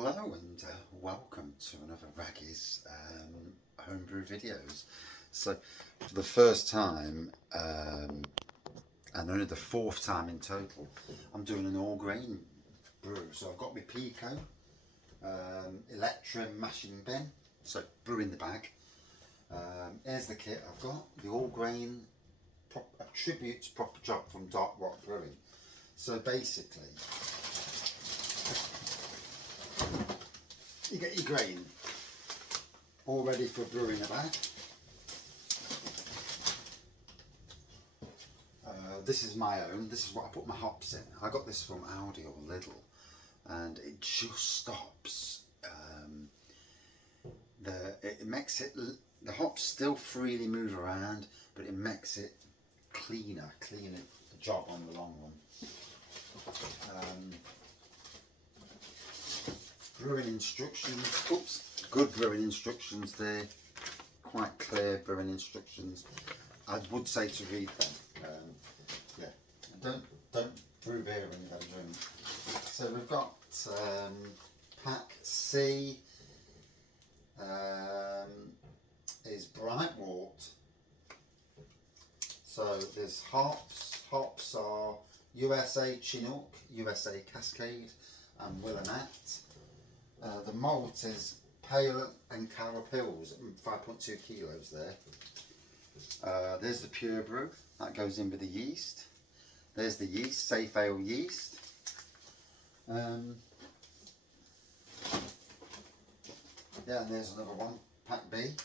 Hello and welcome to another Wraggys homebrew videos. So for the first time and only the fourth time in total, I'm doing an all grain brew. So I've got my Pico Electrum mashing bin, so brew in the bag. Here's the kit I've got, the all grain a tribute to Proper Job from Dark Rock Brewing. So basically you get your grain all ready for brewing a bag. This is my own, this is what I put my hops in. I got this from Aldi or Lidl and it just stops. It makes it, the hops still freely move around, but it makes it cleaner the job on the long run. Brewing instructions, good brewing instructions there, quite clear brewing instructions. I would say to read them. Yeah, don't brew beer when you have a drink. So we've got pack C is bright wort. So there's hops. Hops are USA Chinook, USA Cascade, and Willamette. The malt is Pale and Cara Pills, 5.2 kilos there. There's the pure brew, that goes in with the yeast. There's the yeast, safe ale yeast. Yeah, and there's another one, pack B,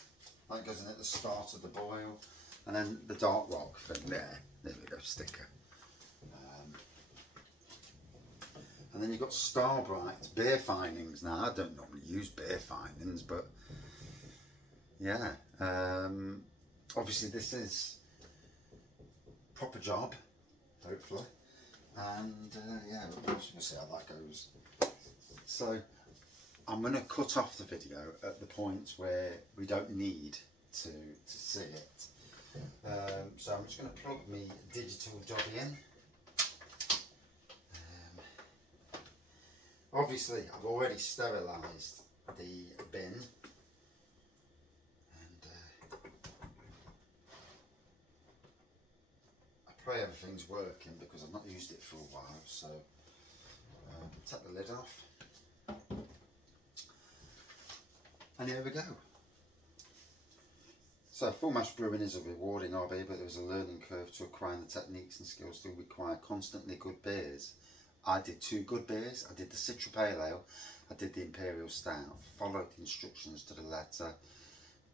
that goes in at the start of the boil. And then the Dark Rock thing there we go, sticker. And then you've got Starbright beer findings. Now, I don't normally use beer findings, but yeah. Obviously, this is Proper Job, hopefully. And yeah, we'll see how that goes. So, I'm going to cut off the video at the points where we don't need to see it. So, I'm just going to plug my digital jobby in. Obviously, I've already sterilised the bin, and I pray everything's working because I've not used it for a while. So, take the lid off, and here we go. So, full mash brewing is a rewarding hobby, but there's a learning curve to acquiring the techniques and skills to require constantly good beers. I did two good beers. I did the Citra Pale Ale, I did the Imperial Stout, followed the instructions to the letter.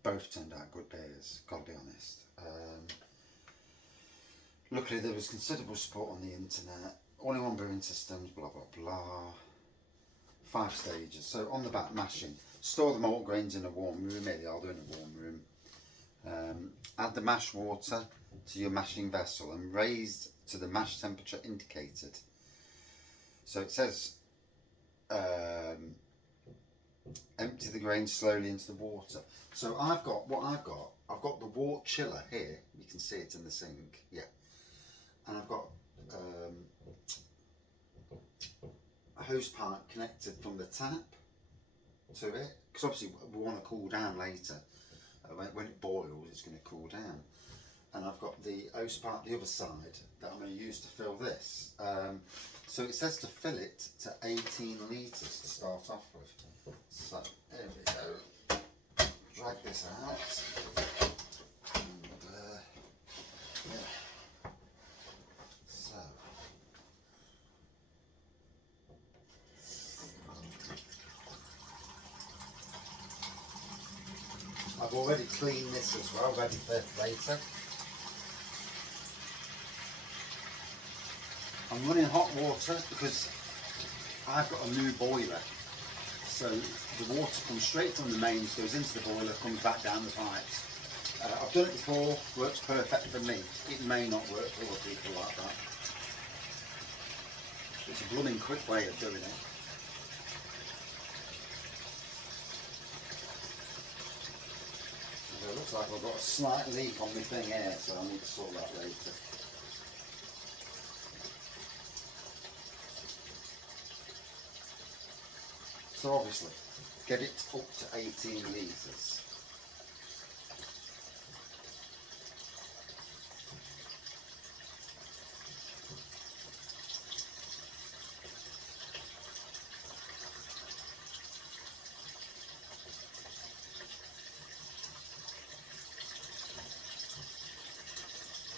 Both turned out good beers, gotta be honest. Luckily there was considerable support on the internet, all-in-one brewing systems, blah blah blah. 5 stages. So on the back, mashing. Store the malt grains in a warm room, here they are, they're in a warm room. Add the mash water to your mashing vessel and raise to the mash temperature indicated. So it says empty the grains slowly into the water. So I've got the wort chiller here. You can see it in the sink, yeah. And I've got a hose pipe connected from the tap to it, because obviously we want to cool down later. When it boils, it's going to cool down. And I've got the hose pipe the other side that I'm going to use to fill this. So it says to fill it to 18 litres to start off with. So there we go. Drag this out. And yeah. So I've already cleaned this as well, ready for later. I'm running hot water because I've got a new boiler. So the water comes straight from the mains, goes into the boiler, comes back down the pipes. I've done it before, works perfect for me. It may not work for other people like that. It's a blooming quick way of doing it. It looks like I've got a slight leak on my thing here, so I need to sort that later. So obviously, get it up to 18 litres.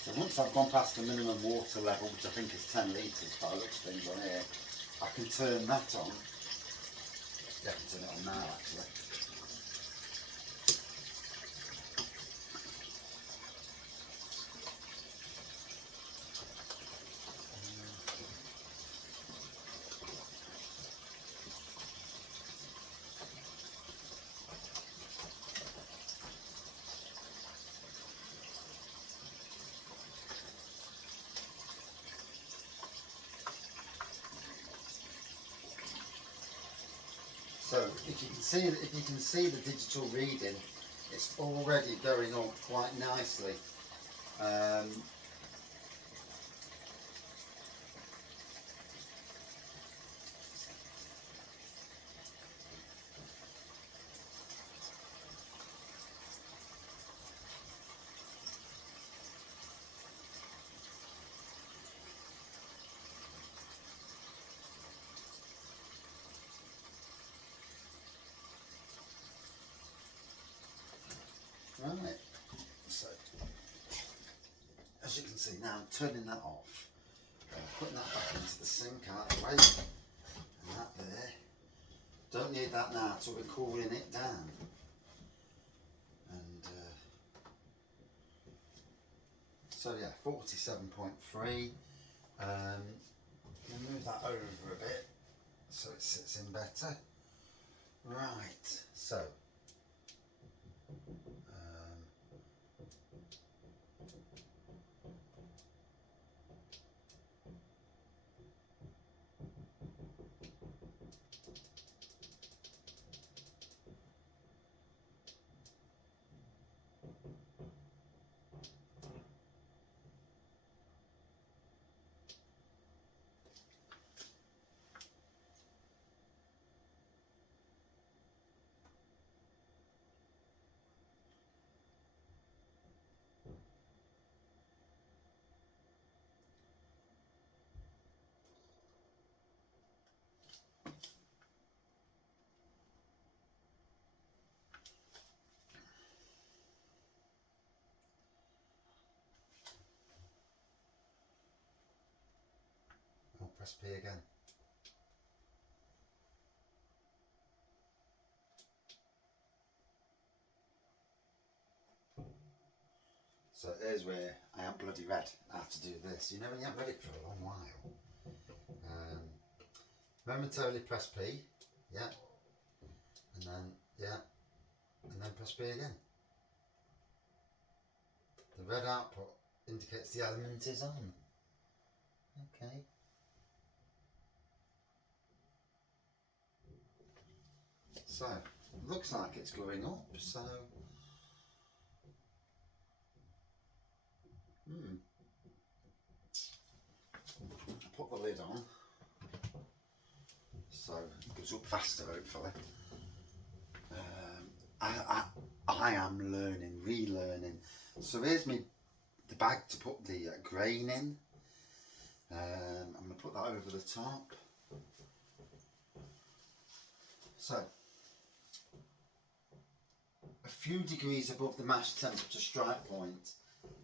So once I've gone past the minimum water level, which I think is 10 litres by the looks of things on here, I can turn that on. Yeah, I can turn it on now actually. So if you can see the digital reading, it's already going up quite nicely. Right, so as you can see now, I'm turning that off, putting that back into the sink out of the way, and that there. Don't need that now, so we're cooling it down. And so yeah, 47.3. Move that over a bit so it sits in better. Right, so I'll press P again. So here's where I am bloody read how to do this. You know when you haven't read it for a long while. Momentarily press P, yeah, and then yeah, and then press P again. The red output indicates the element is on. Okay. So looks like it's going up. So put the lid on. So it goes up faster, hopefully. I am learning, relearning. So here's the bag to put the grain in. I'm going to put that over the top. So a few degrees above the mash temperature strike point.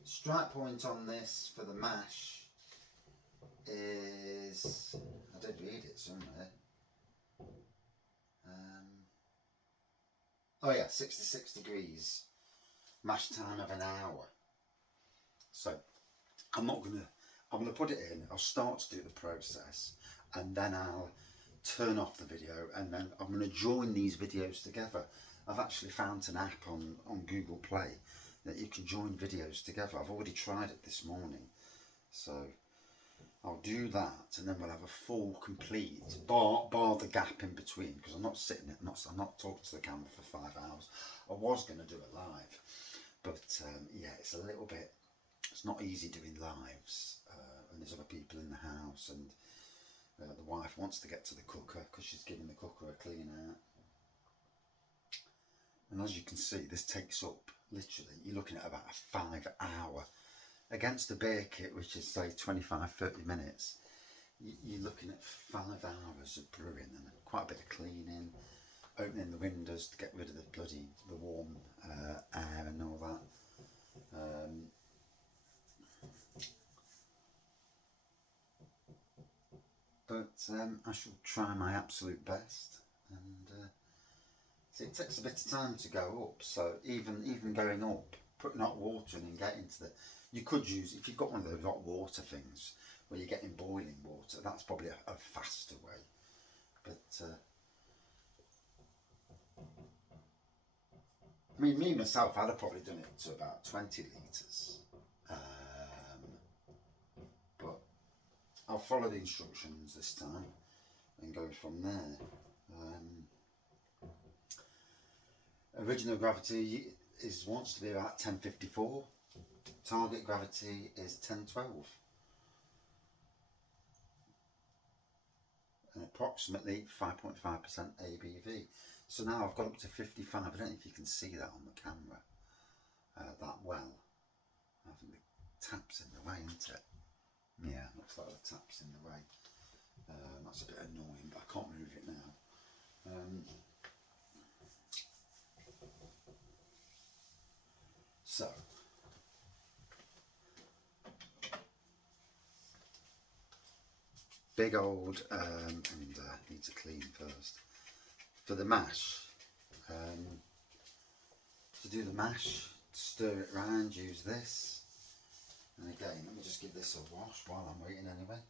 Strike point on this for the mash is, I did read it somewhere. Oh yeah, 66 degrees. Mash time of an hour. So I'm gonna put it in. I'll start to do the process, and then I'll turn off the video, and then I'm gonna join these videos together. I've actually found an app on Google Play that you can join videos together. I've already tried it this morning, so I'll do that, and then we'll have a full, complete, bar the gap in between, because I'm not sitting, I'm not talking to the camera for 5 hours. I was going to do it live, but yeah, it's a little bit, it's not easy doing lives, and there's other people in the house, and The wife wants to get to the cooker because she's giving the cooker a clean out. And as you can see, this takes up, literally, you're looking at about a 5 hour. Against the beer kit, which is say 25-30 minutes, you're looking at 5 hours of brewing and quite a bit of cleaning, opening the windows to get rid of the warm air and all that. I shall try my absolute best, and so it takes a bit of time to go up. So even going up, putting hot water in and getting to the, you could use, if you've got one of those hot water things where you're getting boiling water, that's probably a faster way. But I mean, me myself, I'd have probably done it to about 20 litres. But I'll follow the instructions this time and go from there. Original gravity wants to be about 1054. Target gravity is 1012. And approximately 5.5% ABV. So now I've got up to 55. I don't know if you can see that on the camera that well. I think the tap's in the way, isn't it? Yeah, looks like the tap's in the way. That's a bit annoying, but I can't move it now. So, big old, and need to clean first. For the mash, to do the mash, stir it round, use this. And again, let me just give this a wash while I'm waiting anyway.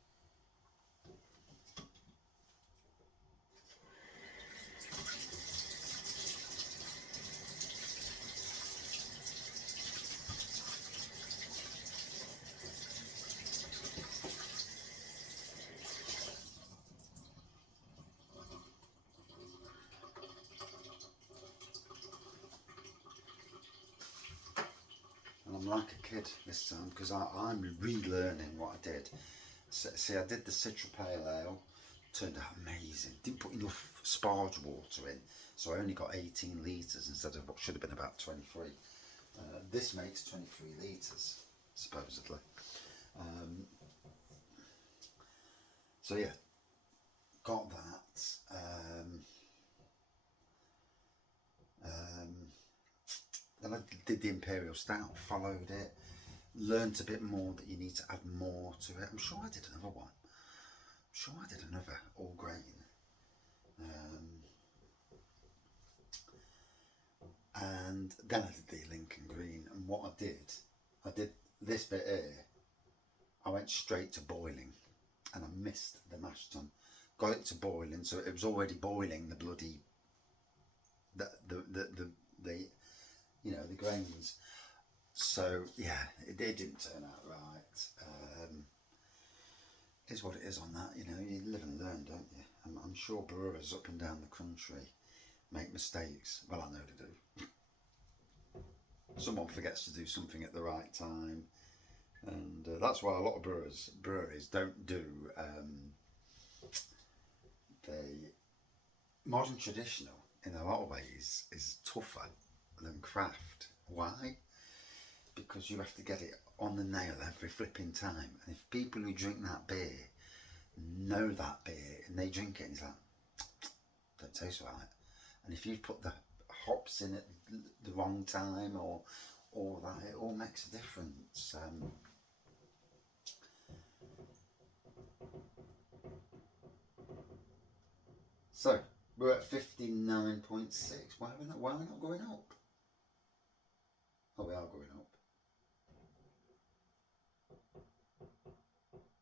And I'm like a kid this time because I'm relearning what I did. So, see, I did the Citra Pale Ale, turned out amazing. Didn't put enough sparge water in, so I only got 18 litres instead of what should have been about 23. This makes 23 litres, supposedly. So yeah, got that. Then I did the Imperial Stout, followed it, learnt a bit more that you need to add more to it. I'm sure I did another one. I'm sure I did another All Grain. And then I did the Lincoln Green. And what I did this bit here, I went straight to boiling and I missed the mash tun. Got it to boiling, so it was already boiling the bloody, the you know, the grains. So yeah, it didn't turn out right. Is what it is on that, you know. You live and learn, don't you? I'm sure brewers up and down the country make mistakes. Well, I know they do. Someone forgets to do something at the right time, and that's why a lot of breweries don't do the modern traditional. In a lot of ways, is tougher than craft. Why? Because you have to get it on the nail every flipping time. And if people who drink that beer know that beer and they drink it and it's like, don't taste right. And if you put the hops in at the wrong time or all that, it all makes a difference. So we're at 59.6. Why are we not going up? Oh, we are going up.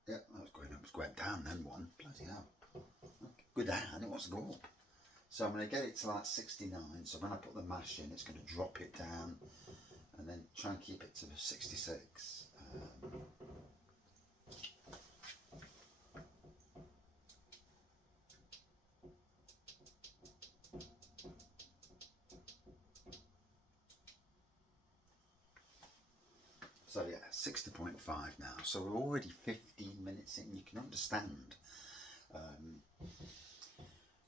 Yeah, that was going up. It was going down then one. Bloody hell. Go down, it wants to go up. So I'm going to get it to like 69. So when I put the mash in, it's going to drop it down and then try and keep it to 66. So yeah, 60.5 now. So we're already 15 minutes in. You can understand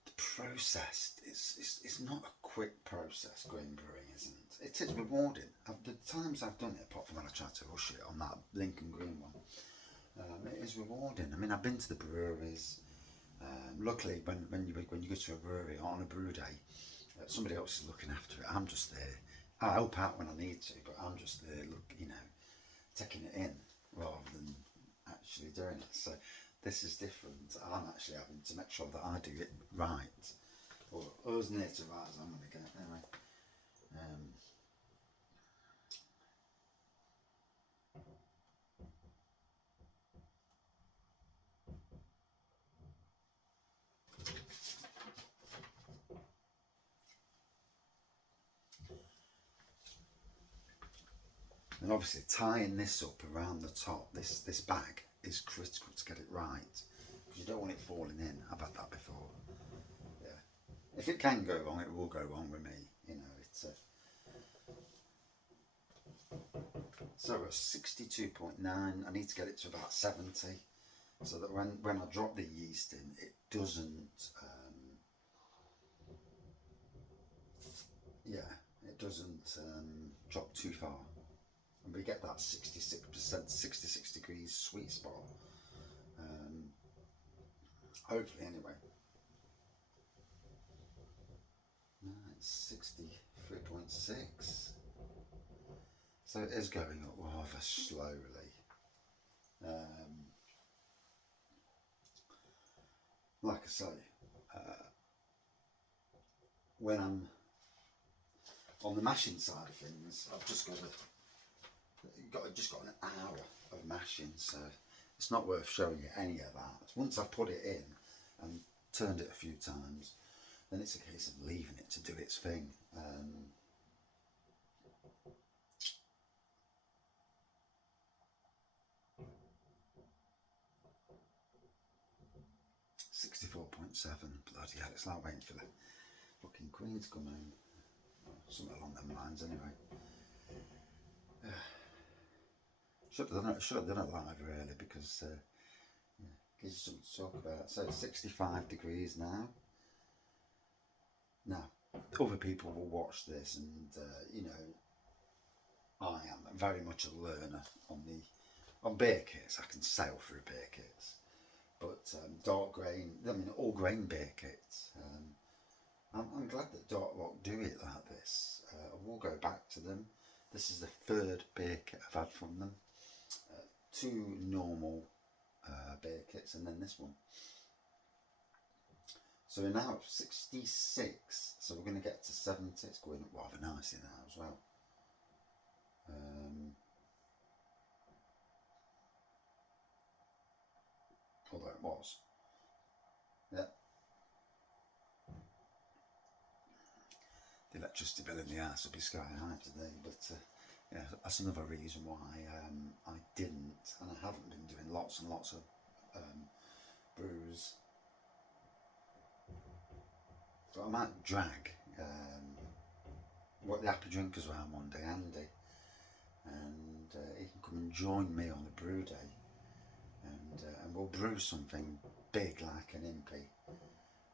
The process is not a quick process. Grain brewing isn't. It is rewarding. The times I've done it, apart from when I tried to rush it on that Lincoln Green one, it is rewarding. I mean, I've been to the breweries. Luckily, when you go to a brewery on a brew day, somebody else is looking after it. I'm just there. I help out when I need to, but I'm just there, taking it in rather than actually doing it. So this is different. I'm actually having to make sure that I do it right, or as near to right as I'm going to get. Anyway. And obviously tying this up around the top, this bag is critical to get it right, because you don't want it falling in. I've had that before. Yeah. If it can go wrong, it will go wrong with me. You know, it's so at 62.9, I need to get it to about 70, so that when I drop the yeast in, it doesn't drop too far. And we get that 66%, 66 degrees sweet spot. Hopefully, anyway. No, it's 63.6. So it is going up rather slowly. Like I say, when I'm on the mashing side of things, I've just got an hour of mashing, so it's not worth showing you any of that. Once I've put it in and turned it a few times, then it's a case of leaving it to do its thing. 64.7, bloody hell, it's like waiting for the fucking Queen to come in. Something along them lines, anyway. Should have done it live really, because gives you something to talk about. So it's 65 degrees now. Now, other people will watch this, and you know, I am very much a learner on beer kits. I can sail through beer kits, but dark grain, I mean all grain beer kits. I'm glad that Dark Rock do it like this. I will go back to them. This is the third beer kit I've had from them. 2 normal beer kits, and then this one. So we're now at 66, so we're going to get to 70. It's going up rather nicely now as well. Although it was. Yeah. The electricity bill in the house will be sky high today, but yeah, that's another reason why I didn't, and I haven't been doing lots and lots of brews. But I might drag what the happy drinkers around one day, Andy, and he can come and join me on the brew day, and we'll brew something big like an Impy,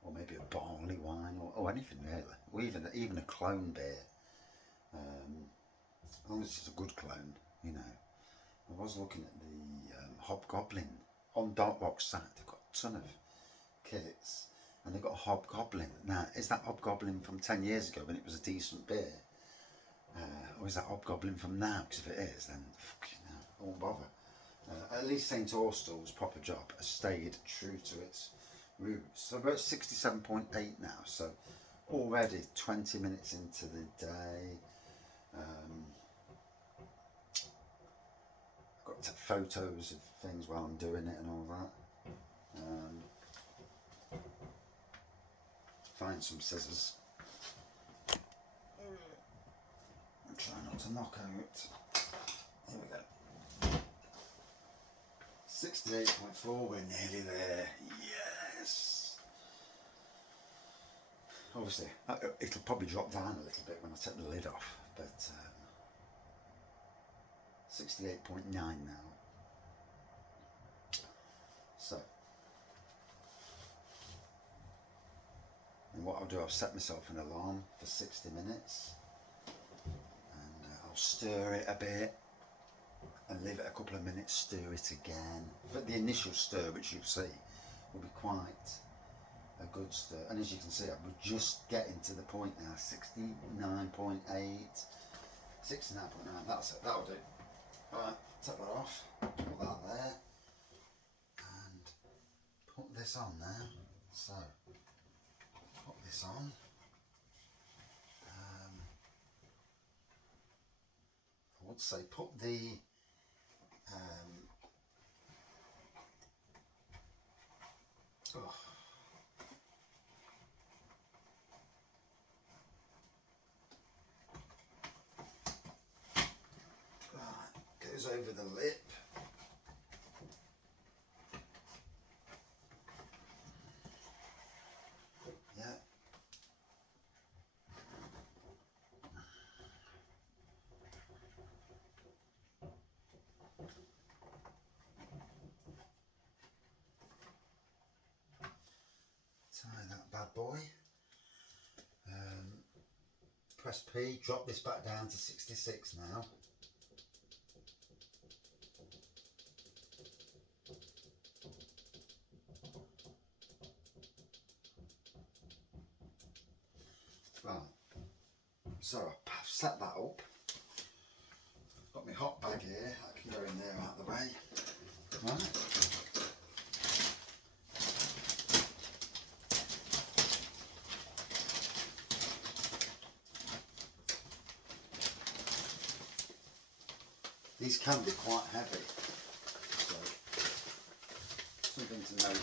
or maybe a barley wine, or anything really, or even a clone beer, as long as it's a good clone, you know. I was looking at the Hobgoblin on Dark Rock's site. They've got a ton of kits, and they've got a Hobgoblin. Now, is that Hobgoblin from 10 years ago when it was a decent beer? Or is that Hobgoblin from now? Because if it is, then fucking hell, I won't bother. At least St Austell's proper job has stayed true to its roots. So we're at 67.8 now, so already 20 minutes into the day. I've got to take photos of things while I'm doing it and all that. Find some scissors. And try not to knock out. Here we go. 68.4, we're nearly there. Yes! Obviously, it'll probably drop down a little bit when I take the lid off, but 68.9 now. So, what I'll do, I'll set myself an alarm for 60 minutes and I'll stir it a bit and leave it a couple of minutes, stir it again. But the initial stir, which you'll see, will be quite a good stir. And as you can see, we're just getting to the point now, 69.8, 69.9, that's it, that'll do. Alright, take that off, put that there, and put this on now. So, put this on. I would say put the goes over the lip. Yeah. Tie that bad boy. Press P, drop this back down to 66 now. Right, so I've set that up. Got my hot bag here, I can go in there out of the way. Right. These can be quite heavy, so something to note.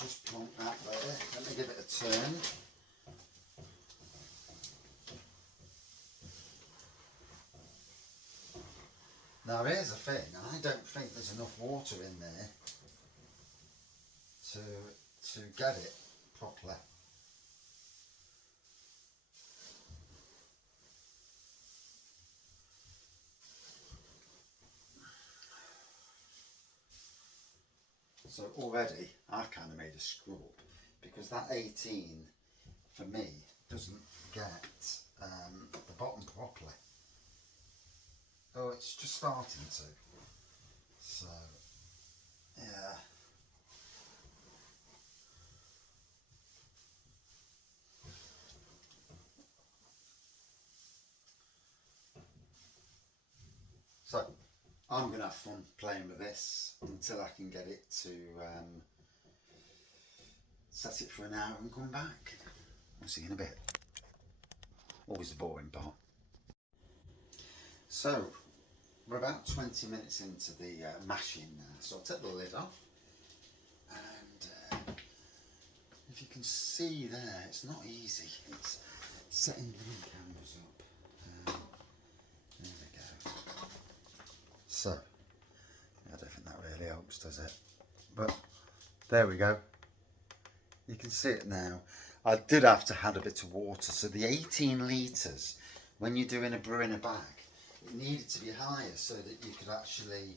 Just plonk that there, let me give it a turn. Now here's the thing, I don't think there's enough water in there to get it properly. So already I've kind of made a screw up because that 18 for me doesn't get the bottom properly. Oh, it's just starting to. So, yeah. So, I'm going to have fun playing with this until I can get it to set it for an hour and come back. We'll see you in a bit. Always the boring part. So, we're about 20 minutes into the mashing now, so I'll take the lid off. And if you can see there, it's not easy. It's setting the cameras up. There we go. So, I don't think that really helps, does it? But there we go. You can see it now. I did have to add a bit of water, so the 18 litres, when you're doing a brew in a bag, it needed to be higher so that you could actually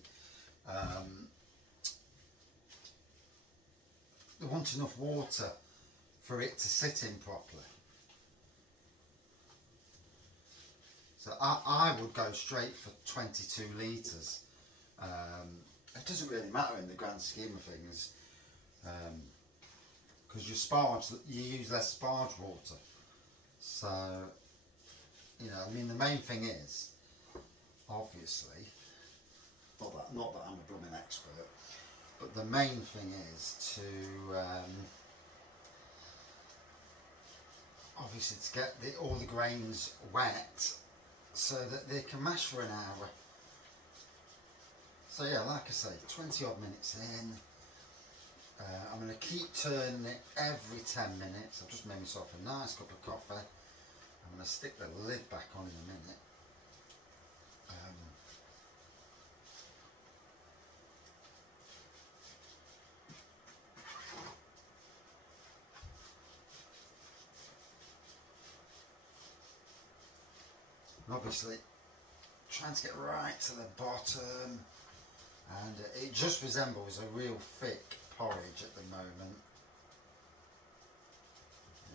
there wasn't enough water for it to sit in properly. So I would go straight for 22 litres. It doesn't really matter in the grand scheme of things, because you use less sparge water. So, you know, I mean, the main thing is, obviously, Not that I'm a blooming expert, but the main thing is to obviously to get all the grains wet so that they can mash for an hour. So yeah, like I say, 20 odd minutes in. I'm going to keep turning it every 10 minutes. I've just made myself a nice cup of coffee. I'm going to stick the lid back on in a minute. And obviously trying to get right to the bottom, and it just resembles a real thick porridge at the moment.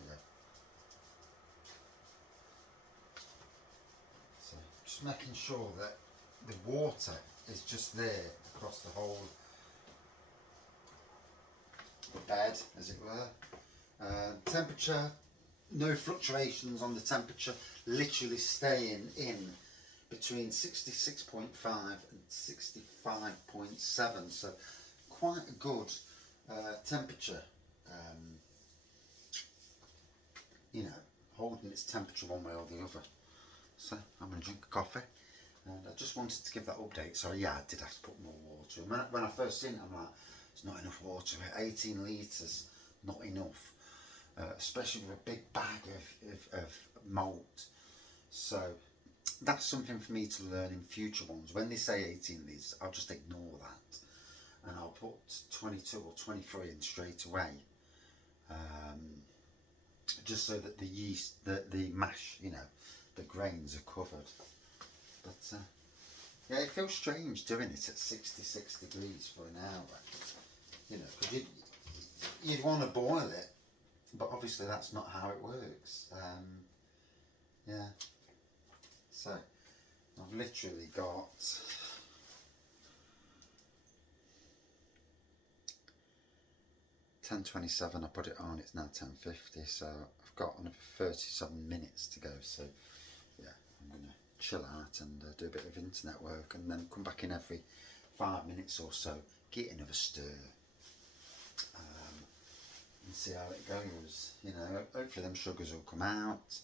Yeah. So just making sure that the water is just there across the whole the bed, as it were. Temperature, no fluctuations on the temperature, literally staying in between 66.5 and 65.7, so quite a good temperature, you know, holding its temperature one way or the other. So I'm going to drink a coffee, and I just wanted to give that update. So yeah, I did have to put more water in. When I first seen it, I'm like, there's not enough water. 18 litres, not enough. Especially with a big bag of malt. So that's something for me to learn in future ones. When they say 18 litres, I'll just ignore that, and I'll put 22 or 23 in straight away, just so that the yeast, the mash, you know, the grains are covered. But yeah, it feels strange doing it at 66 degrees for an hour, you know, because you'd want to boil it. But obviously that's not how it works. Yeah. So I've literally got 10:27. I put it on. It's now 10:50. So I've got another 37 minutes to go. So yeah, I'm gonna chill out and do a bit of internet work, and then come back in every 5 minutes or so, get another stir. And see how it goes, you know. Hopefully them sugars will come out.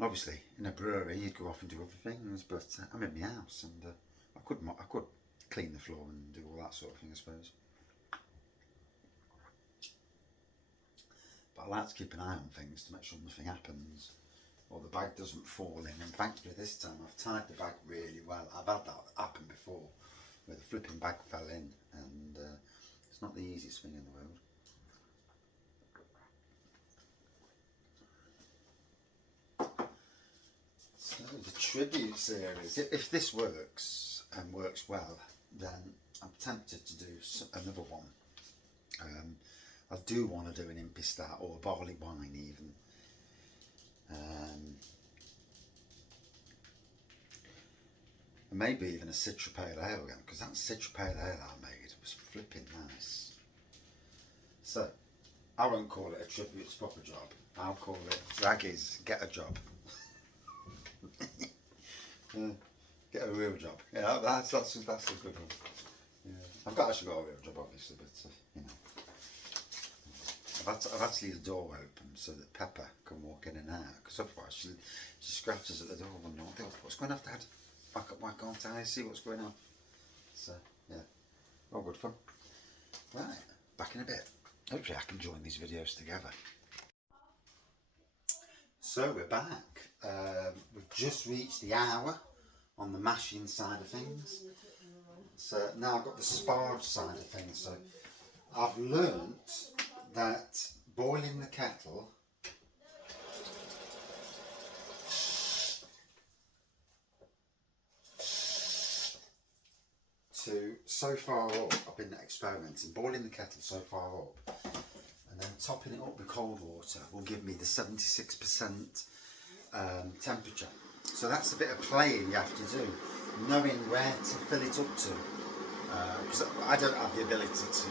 Obviously in a brewery you'd go off and do other things, but I'm in my house, and I could clean the floor and do all that sort of thing, I suppose. But I like to keep an eye on things to make sure nothing happens, or the bag doesn't fall in. And thankfully this time I've tied the bag really well. I've had that happen before, where the flipping bag fell in, and it's not the easiest thing in the world. So the tribute series, if this works and works well, then I'm tempted to do another one. I do want to do an Imperial Stout or a barley wine even. And maybe even a Citra Pale Ale again, because that Citra Pale Ale I made was flipping nice. So I won't call it a tribute to Proper Job. I'll call it Wraggys Get a Job. Get a real job. Yeah, that's a good one. Yeah. I've actually got a real job, obviously, but you know, I've had to leave the door open so that Pepper can walk in and out, because otherwise she scratches at the door wondering what's going on, Dad? Why can't I see what's going on? So yeah, all good fun. Right, back in a bit. Hopefully I can join these videos together. So we're back. We've just reached the hour on the mashing side of things. So now I've got the sparge side of things. So I've learnt that boiling the kettle to so far up, I've been experimenting, boiling the kettle so far up, and then topping it up with cold water will give me the 76% temperature. So that's a bit of playing you have to do, knowing where to fill it up to, because I don't have the ability to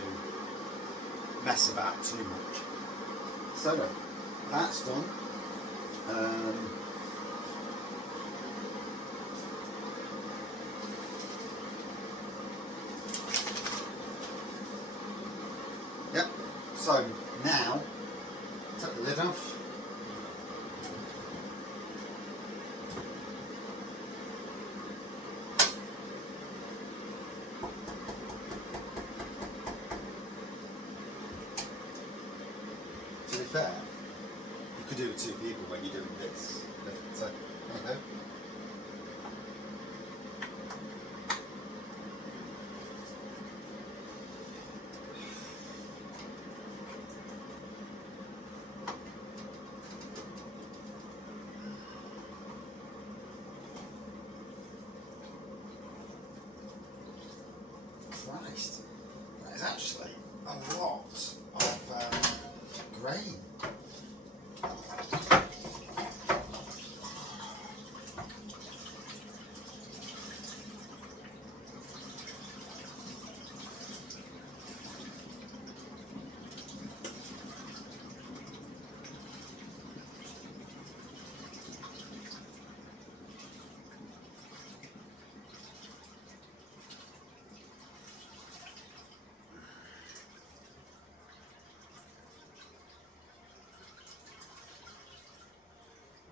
mess about too much. So that's done. Yep, so now take the lid off. To be fair, you could do it with 2 people when you're doing this, but there you go. Christ, that is actually a lot of grain.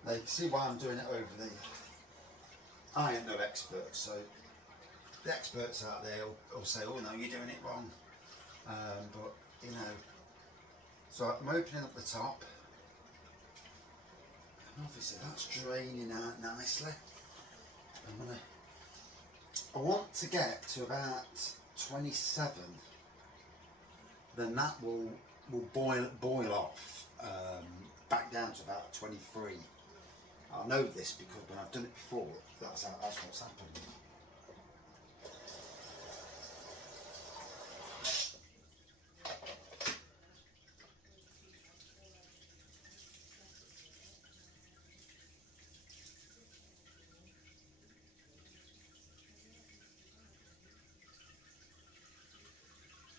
Now you can see why I'm doing it over the... I ain't no expert, so the experts out there will say, oh no, you're doing it wrong. But, you know, so I'm opening up the top. And obviously that's draining out nicely. I want to get to about 27. Then that will boil off back down to about 23. I know this because when I've done it before, that's what's happened.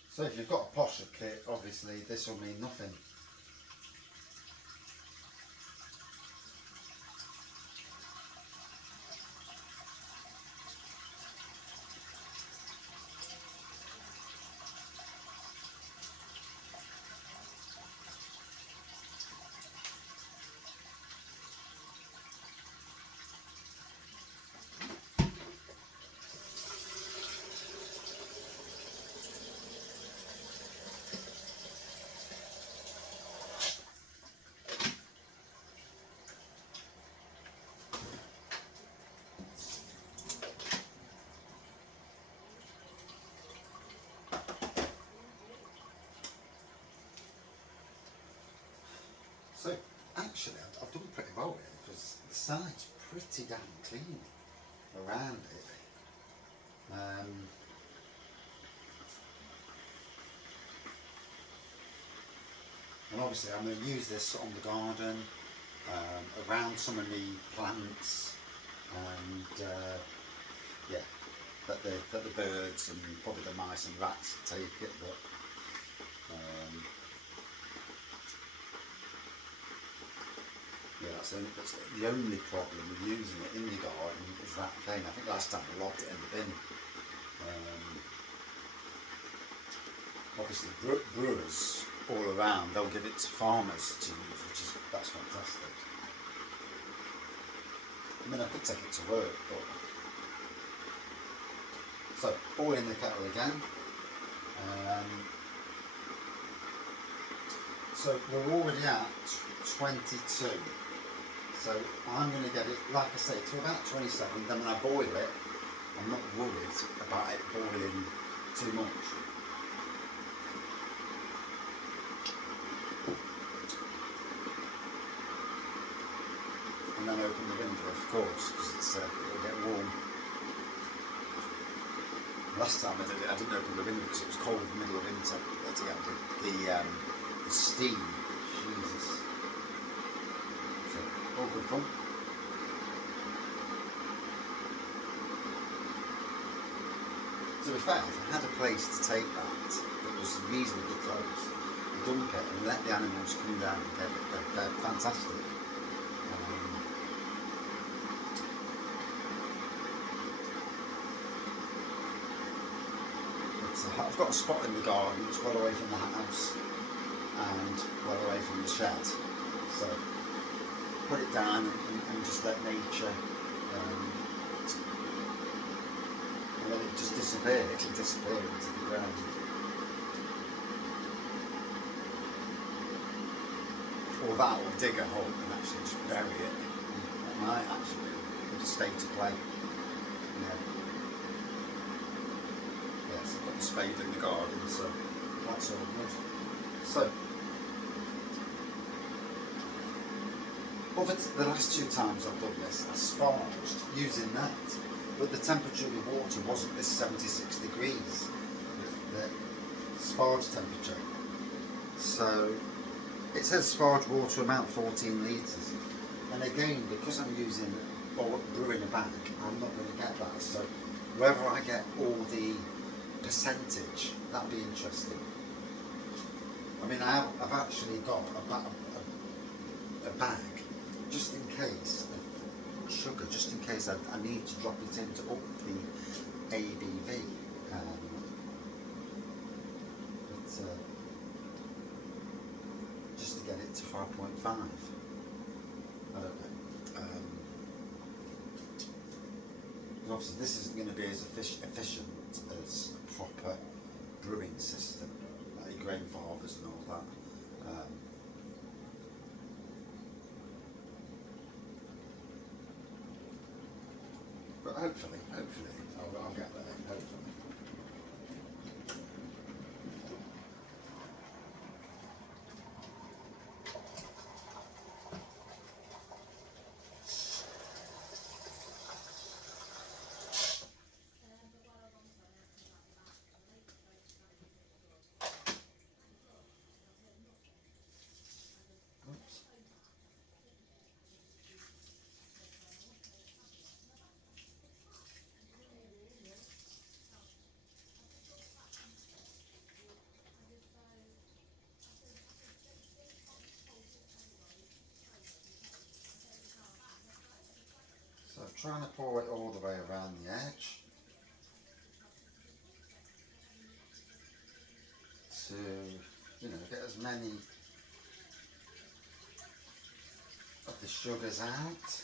So if you've got a posher kit, obviously this will mean nothing. So actually I've done pretty well here because the side's pretty damn clean around it. And obviously I'm going to use this on the garden, around some of the plants, and yeah, that the birds and probably the mice and rats take it, but yeah, that's the only problem with using it in the garden is that thing. I think last time I lobbed it in the bin. Obviously brewers all around, they'll give it to farmers to use, that's fantastic. I mean, I could take it to work, but... So, boiling the kettle again. So we're already at 22. So I'm going to get it, like I say, to about 27. Then when I boil it, I'm not worried about it boiling too much. And then open the window, of course, because it'll get warm. Last time I did it, I didn't open the window because it was cold in the middle of winter. But yeah, the steam, Jesus. So, all good fun. To be fair, if I had a place to take that was reasonably close, I dump it and let the animals come down and get it. They're fantastic. I've got a spot in the garden, it's well away from the house and well away from the shed. So put it down and just let nature, and let it just disappear. It'll disappear into the ground. Or that, or dig a hole and actually just bury it. It might actually be a state of play. Yeah. Yes, I've got the spade in the garden, so that's all good. So, the last 2 times I've done this, I sparged using that, but the temperature of the water wasn't this 76 degrees, the sparge temperature. So, it says sparge water amount 14 litres, and again, because I'm using or brewing a bag, I'm not going to get that. So, whether I get all the percentage, that'll be interesting. I mean, I've actually got a bag just in case of sugar, just in case I need to drop it in to up the ABV. Just to get it to 5.5. I don't know. Obviously, this isn't going to be as efficient as a proper brewing system, like grain fathers and all that. But hopefully, I'll get there, hopefully. So I'm trying to pour it all the way around the edge to, get as many of the sugars out.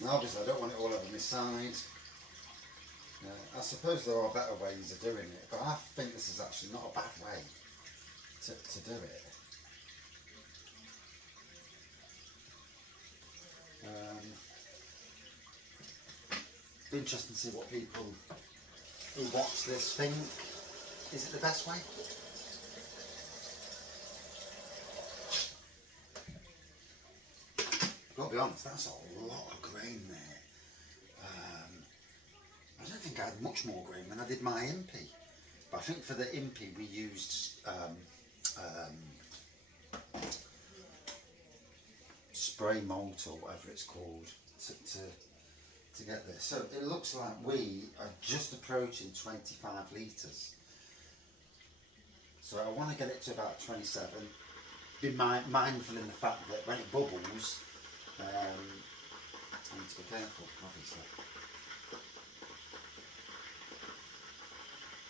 Now obviously I don't want it all over my side. I suppose there are better ways of doing it, but I think this is actually not a bad way to do it. Be interesting to see what people who watch this think. Is it the best way? I've got to be honest, that's a lot of grain there. I don't think I had much more grain when I did my Impy, but I think for the Impy we used spray malt or whatever it's called to get this. So it looks like we are just approaching 25 litres. So I want to get it to about 27. Be mindful in the fact that when it bubbles, I need to be careful, obviously.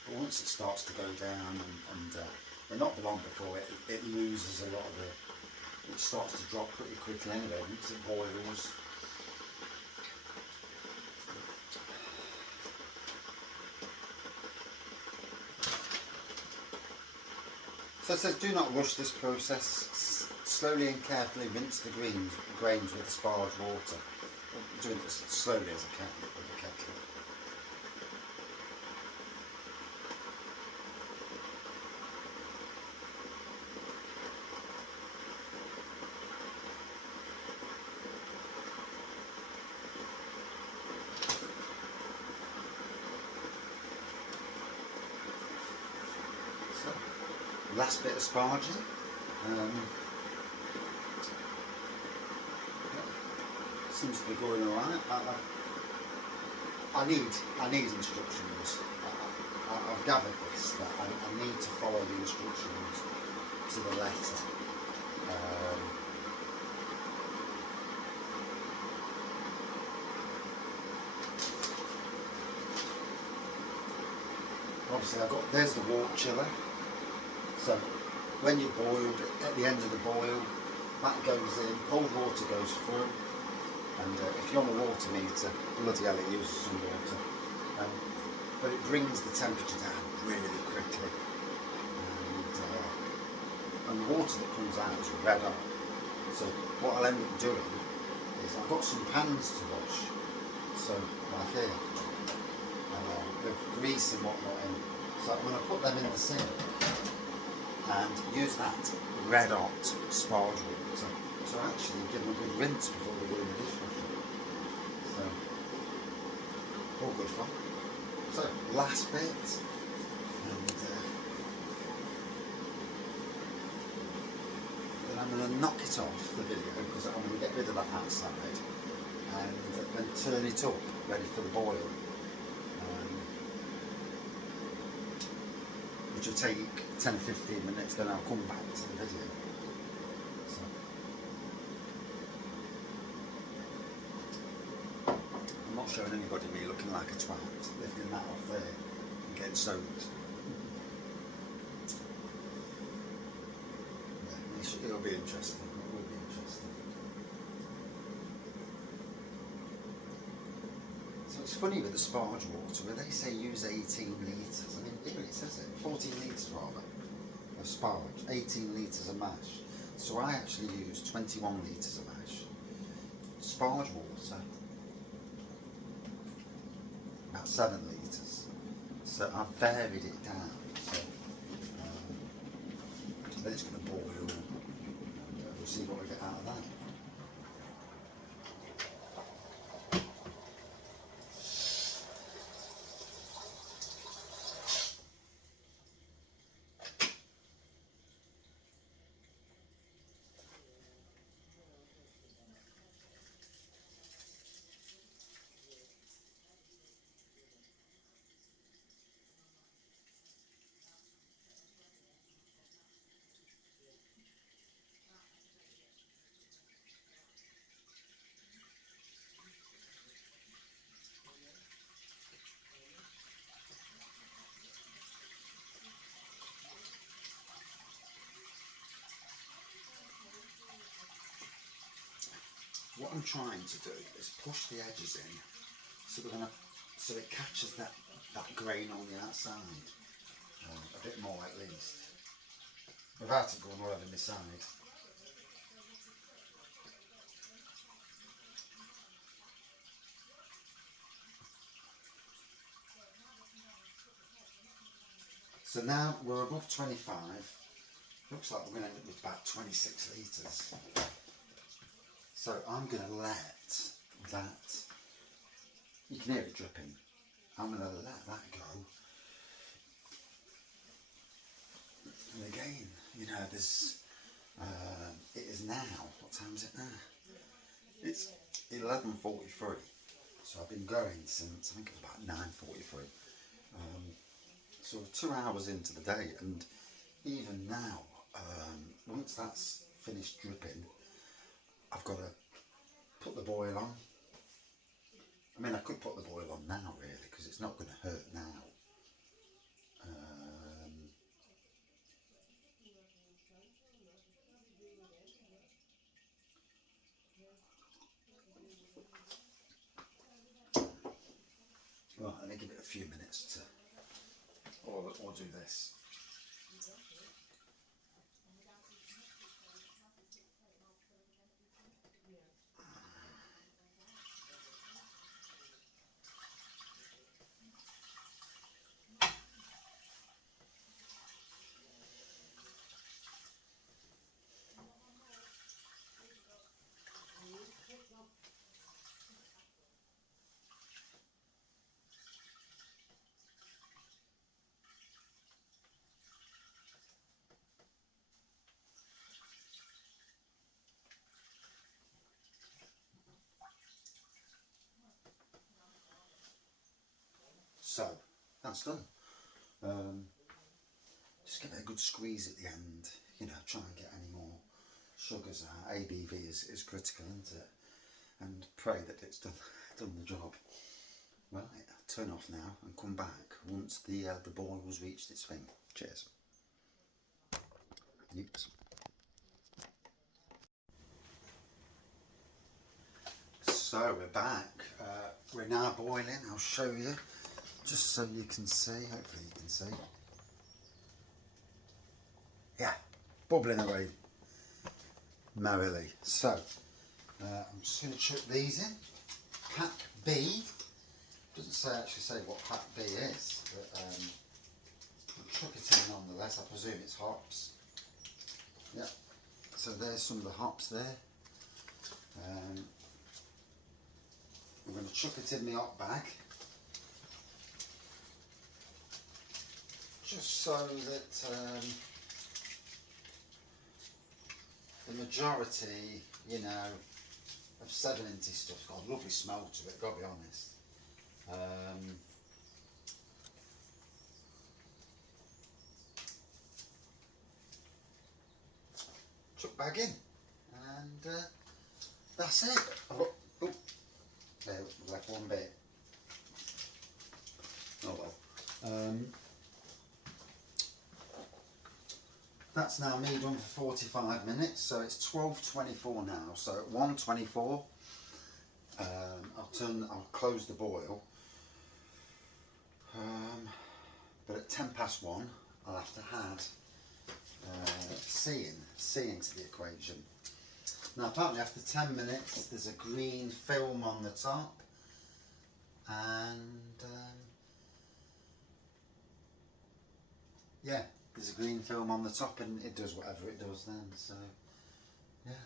But once it starts to go down and not long before it loses a lot of it starts to drop pretty quickly anyway once it boils. So it says do not rush this process. Slowly and carefully rinse the grains with sparge water. I'm doing it as slowly as I can with the kettle. Last bit of sparging. seems to be going alright. I need instructions. I've gathered this, that I need to follow the instructions to the letter. Obviously there's the water chiller. So when you boiled, at the end of the boil, that goes in, cold water goes through, and if you're on a water meter, bloody hell it uses some water. But it brings the temperature down really quickly. And the water that comes out is red hot. So what I'll end up doing is I've got some pans to wash. So like here, with grease and whatnot in. So I'm going to put them in the sink and use that red hot sparge water to actually give them a good rinse before they go in the dishwasher. So, all good fun. So, last bit, and then I'm going to knock it off the video because I'm going to get rid of that outside and then turn it up ready for the boil. Which will take 10 or 15 minutes, then I'll come back to the video. So, I'm not showing anybody me looking like a twat, lifting that off there and getting soaked. Yeah, it'll be interesting, it will be interesting. So it's funny with the sparge water, where they say use 18 litres. I mean, here it says it, 14 litres rather, of sparge, 18 litres of mash. So I actually use 21 litres of mash. Sparge water, about 7 litres. So I've varied it down. So then it's going to boil, and we'll see what we get out of that. What I'm trying to do is push the edges in so it catches that grain on the outside a bit more at least, without it going all over my side. So now we're above 25. Looks like we're going to end up with about 26 litres. So I'm going to let that, you can hear it dripping, I'm going to let that go. And again, you know, there's, it is now, what time is it now? It's 11:43, so I've been going since, I think it was about 9:43. So we're 2 hours into the day, and even now, once that's finished dripping, I've got to put the boil on. I mean, I could put the boil on now, really, because it's not going to hurt now. Right, let me give it a few minutes to, or do this. that's done. Just give it a good squeeze at the end, you know, try and get any more sugars out. ABV is critical, isn't it? And pray that it's done the job. Right, turn off now and come back once the boil's reached its thing. Cheers. Oops. So we're back. We're now boiling. I'll show you, just so you can see. Hopefully you can see. Yeah, bubbling away merrily. So I'm just going to chuck these in. Pack B. Doesn't actually say what pack B is, but I'll chuck it in nonetheless. I presume it's hops. Yeah. So there's some of the hops there. I'm going to chuck it in the hop bag, just so that the majority, you know, of 70 stuff's got a lovely smell to it, gotta be honest. Chuck bag in, and that's it. Oh, there, left one bit. Oh well. That's now me done for 45 minutes, so it's 12:24 now. So at 1:24, I'll close the boil. But at 1:10 I'll have to add seeing to the equation. Now apparently after 10 minutes there's a green film on the top, and yeah, there's a green film on the top, and it does whatever it does then. So yeah,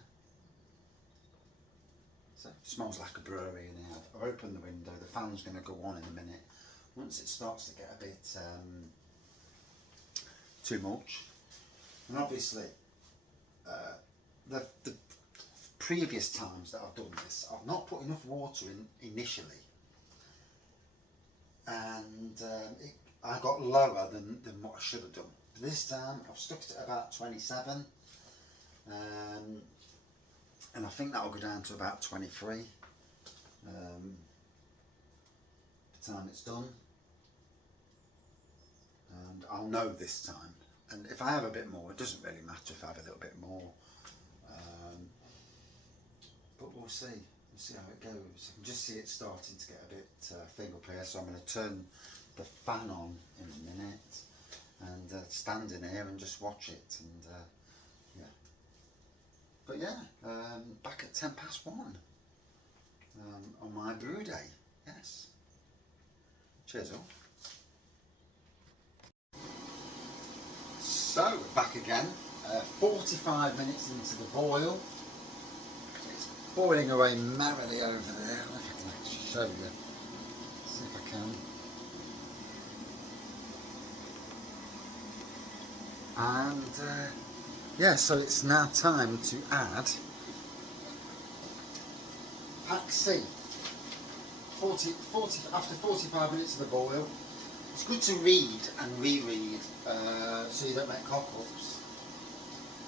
so it smells like a brewery in here. I've opened the window, the fan's going to go on in a minute. Once it starts to get a bit too much, and obviously the previous times that I've done this, I've not put enough water in initially, and I got lower than what I should have done. This time I've stuck it at about 27, and I think that'll go down to about 23 by the time it's done, and I'll know this time. And if I have a bit more, it doesn't really matter if I have a little bit more, but we'll see how it goes. I can just see it starting to get a bit thick up here, so I'm going to turn the fan on in a minute and stand in here and just watch it, and yeah. But yeah, back at 1:10 on my brew day. Yes. Cheers all. So we're back again, 45 minutes into the boil. It's boiling away merrily over there. I don't know if I can actually show you. See if I can. And yeah, so it's now time to add pack C. After 45 minutes of the boil, it's good to read and reread so you don't make cock-ups.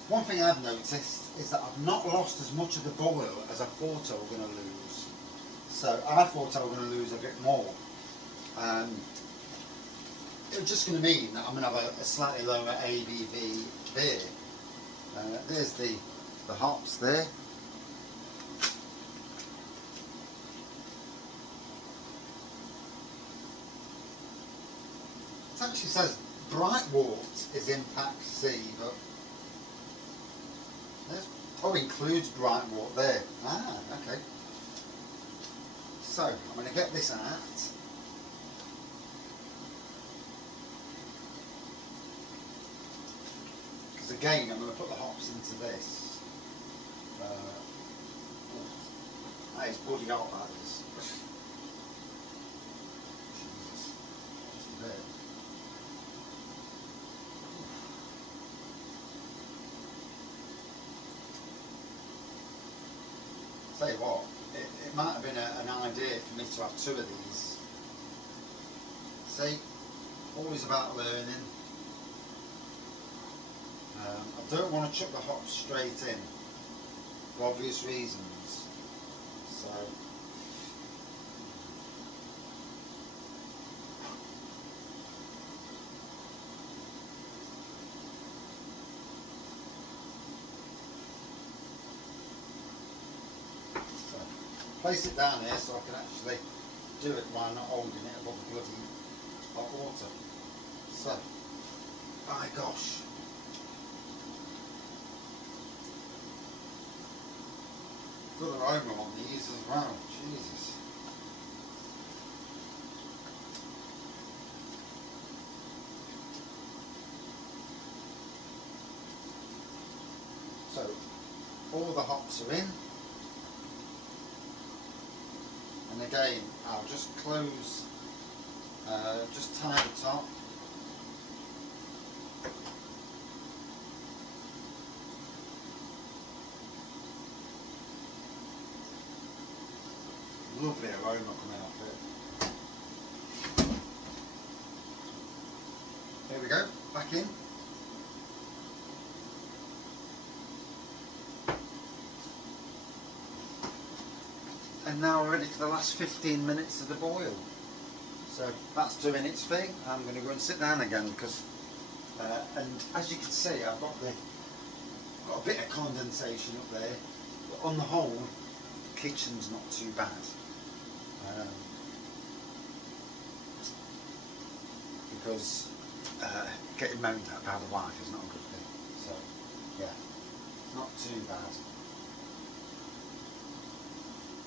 One thing I've noticed is that I've not lost as much of the boil as I thought I was going to lose. So I thought I was going to lose a bit more. It was just going to mean that I'm going to have a slightly lower ABV beer. There's the hops there. It actually says Brightwort is in pack C, but includes Brightwort there. Ah, okay. So I'm going to get this out. Because again, I'm going to put the hops into this. That is bloody hot, that is. Jesus, just a bit. Tell you what, it might have been an idea for me to have two of these. See, always about learning. I don't want to chuck the hops straight in for obvious reasons. So place it down here so I can actually do it while not holding it above the bloody hot water. So, my gosh. Good aroma on these as well, Jesus. So, all the hops are in. And again, I'll just close, just tie the top. Lovely aroma coming off it. Here we go, back in. And now we're ready for the last 15 minutes of the boil. So that's doing its thing. I'm going to go and sit down again because, and as you can see, I've got a bit of condensation up there. But on the whole, the kitchen's not too bad. Because getting moaned at by the wife is not a good thing. So yeah, not too bad.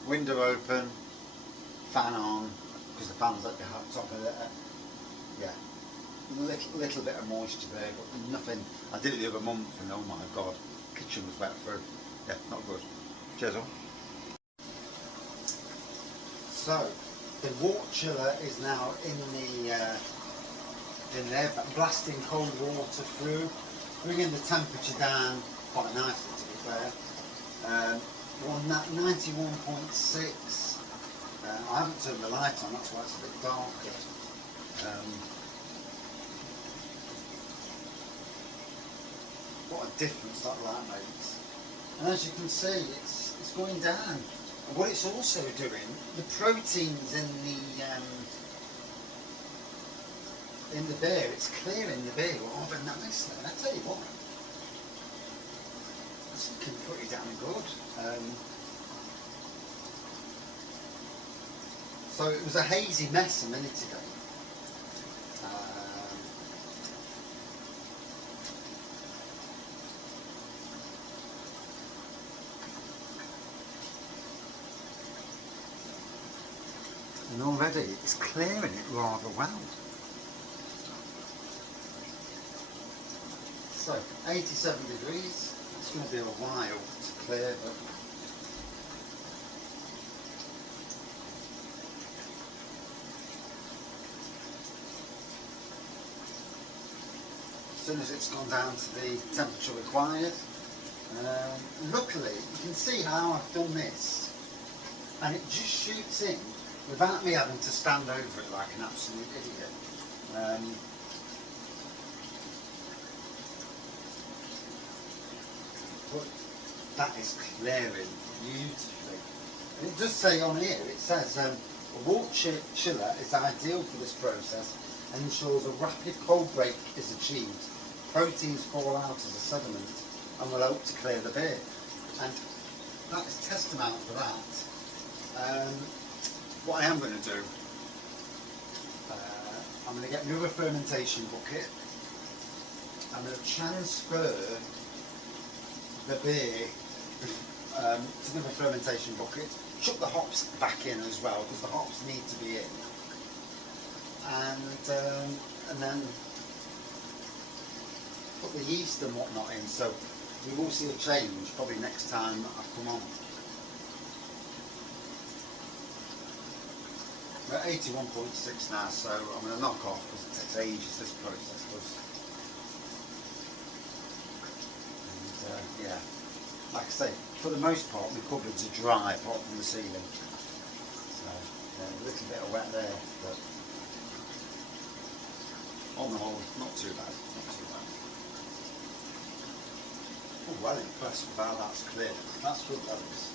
Window open, fan on, because the fan's at the top of it. Yeah, little bit of moisture there, but nothing. I did it the other month and oh my god, kitchen was wet through. Yeah, not good. Cheers on. So, the water chiller is now in there, blasting cold water through, bringing the temperature down quite nicely to be fair. We're on that 91.6. I haven't turned the light on, that's why it's a bit darker. What a difference that light makes. And as you can see, it's going down. And what it's also doing, the proteins in the beer, it's clearing the beer rather nicely. And I tell you what, that's looking pretty damn good. So it was a hazy mess a minute ago. And already it's clearing it rather well. So 87 degrees, it's going to be a while to clear, but as soon as it's gone down to the temperature required, luckily you can see how I've done this, and it just shoots in without me having to stand over it like an absolute idiot. But that is clearing beautifully. And it does say on here, it says a water chiller is ideal for this process and ensures a rapid cold break is achieved. Proteins fall out as a sediment and will help to clear the beer. And that is testament for that. What I am going to do, I'm going to get my other fermentation bucket. I'm going to transfer the beer to the fermentation bucket, chuck the hops back in as well because the hops need to be in, and then put the yeast and whatnot in. So we will see a change probably next time I come on. We're at 81.6 now, so I'm going to knock off because it takes ages, this process does. And yeah, like I say, for the most part the cupboards are dry apart from the ceiling. So yeah, a little bit of wet there, but on the whole, not too bad, not too bad. Oh, well impressed with how that's clear. That's good, that is.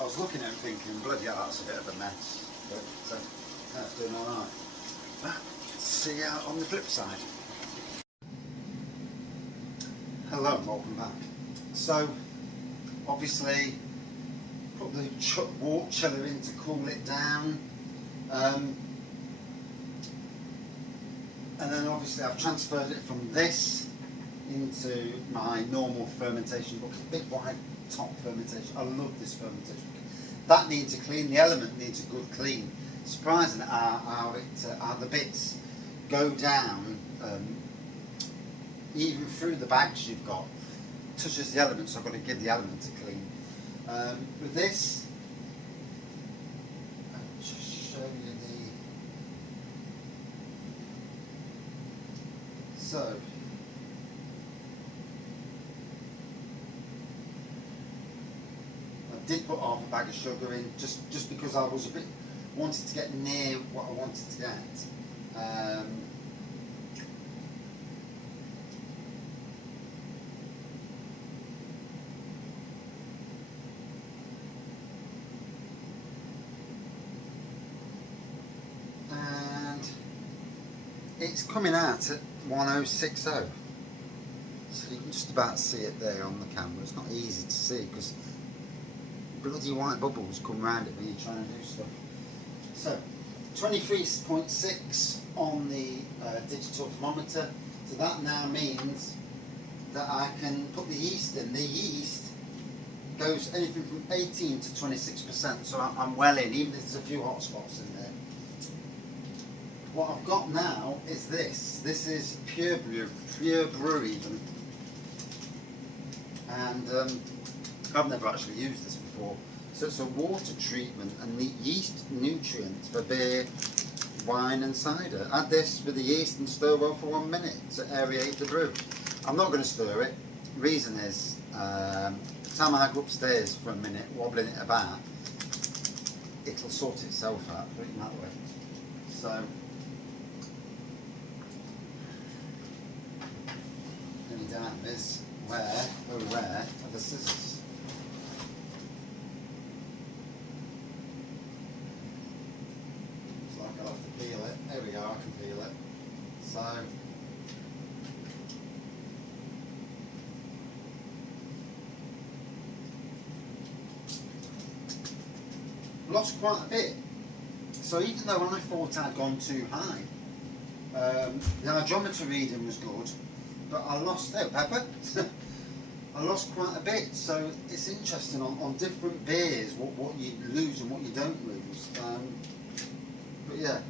I was looking at it thinking, bloody hell, that's a bit of a mess. But that's doing alright. See you on the flip side. Hello and welcome back. So, obviously, put the water chiller in to cool it down. And then obviously I've transferred it from this into my normal fermentation book, big wide top fermentation. I love this fermentation. That needs a clean, the element needs a good clean. Surprising how the bits go down, even through the bags you've got, touches the element, so I've got to give the element a clean. With this, I'll just show you so I did put half a bag of sugar in just because I was wanted to get near what I wanted to get. And it's coming out at 1060, so you can just about see it there on the camera. It's not easy to see because bloody white bubbles come round it when you're trying to do stuff. So 23.6 on the digital thermometer, so that now means that I can put the yeast in. The yeast goes anything from 18 to 26%, so I'm well in, even if there's a few hot spots in there. What I've got now is this. This is Pure Brew even. And I've never actually used this before. So it's a water treatment and the yeast nutrients for beer, wine and cider. Add this with the yeast and stir well for 1 minute to aerate the brew. I'm not going to stir it. Reason is, the time I go upstairs for a minute, wobbling it about, it'll sort itself out, put it that way. So, any down is where are the scissors? Looks like I'll have to peel it. There we go, I can peel it. So, lost quite a bit. So even though I thought I'd gone too high, the hydrometer reading was good, but I lost pepper. I lost quite a bit. So it's interesting on different beers what you lose and what you don't lose. But yeah.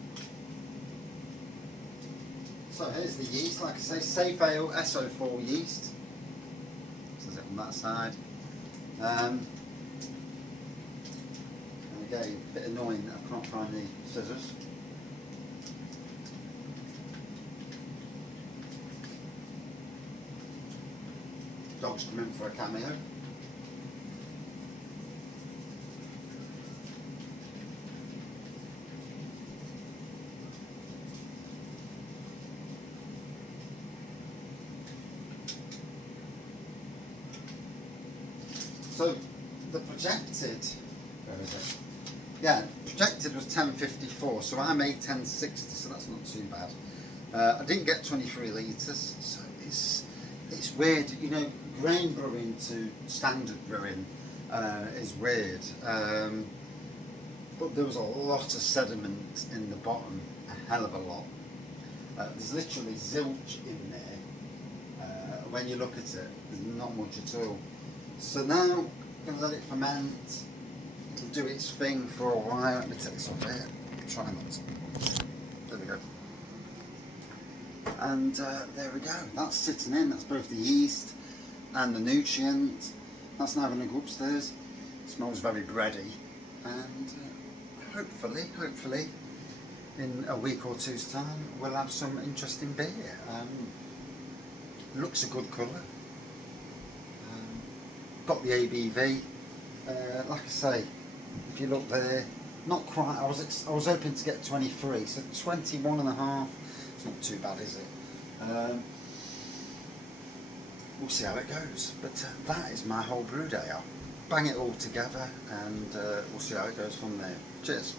So here's the yeast. Like I say, Safe Ale SO4 yeast. Says it on that side. And again, a bit annoying that I can't find the scissors. Dog's come in for a cameo. So the projected, where is it? Yeah, projected was 1054, so I made 1060, so that's not too bad. I didn't get 23 litres, so it's weird, you know, grain brewing to standard brewing is weird. But there was a lot of sediment in the bottom, a hell of a lot. There's literally zilch in there. When you look at it, there's not much at all. So now I'm going to let it ferment. It'll do its thing for a while. Let me take this off here. Try not to. There we go. And there we go. That's sitting in. That's both the yeast and the nutrient. That's now going to go upstairs. It smells very bready. And hopefully, in a week or two's time, we'll have some interesting beer. Looks a good colour. Got the ABV. Like I say, if you look there, not quite. I was hoping to get 23, so 21.5. It's not too bad, is it? We'll see how it goes. But that is my whole brew day. I'll bang it all together and we'll see how it goes from there. Cheers.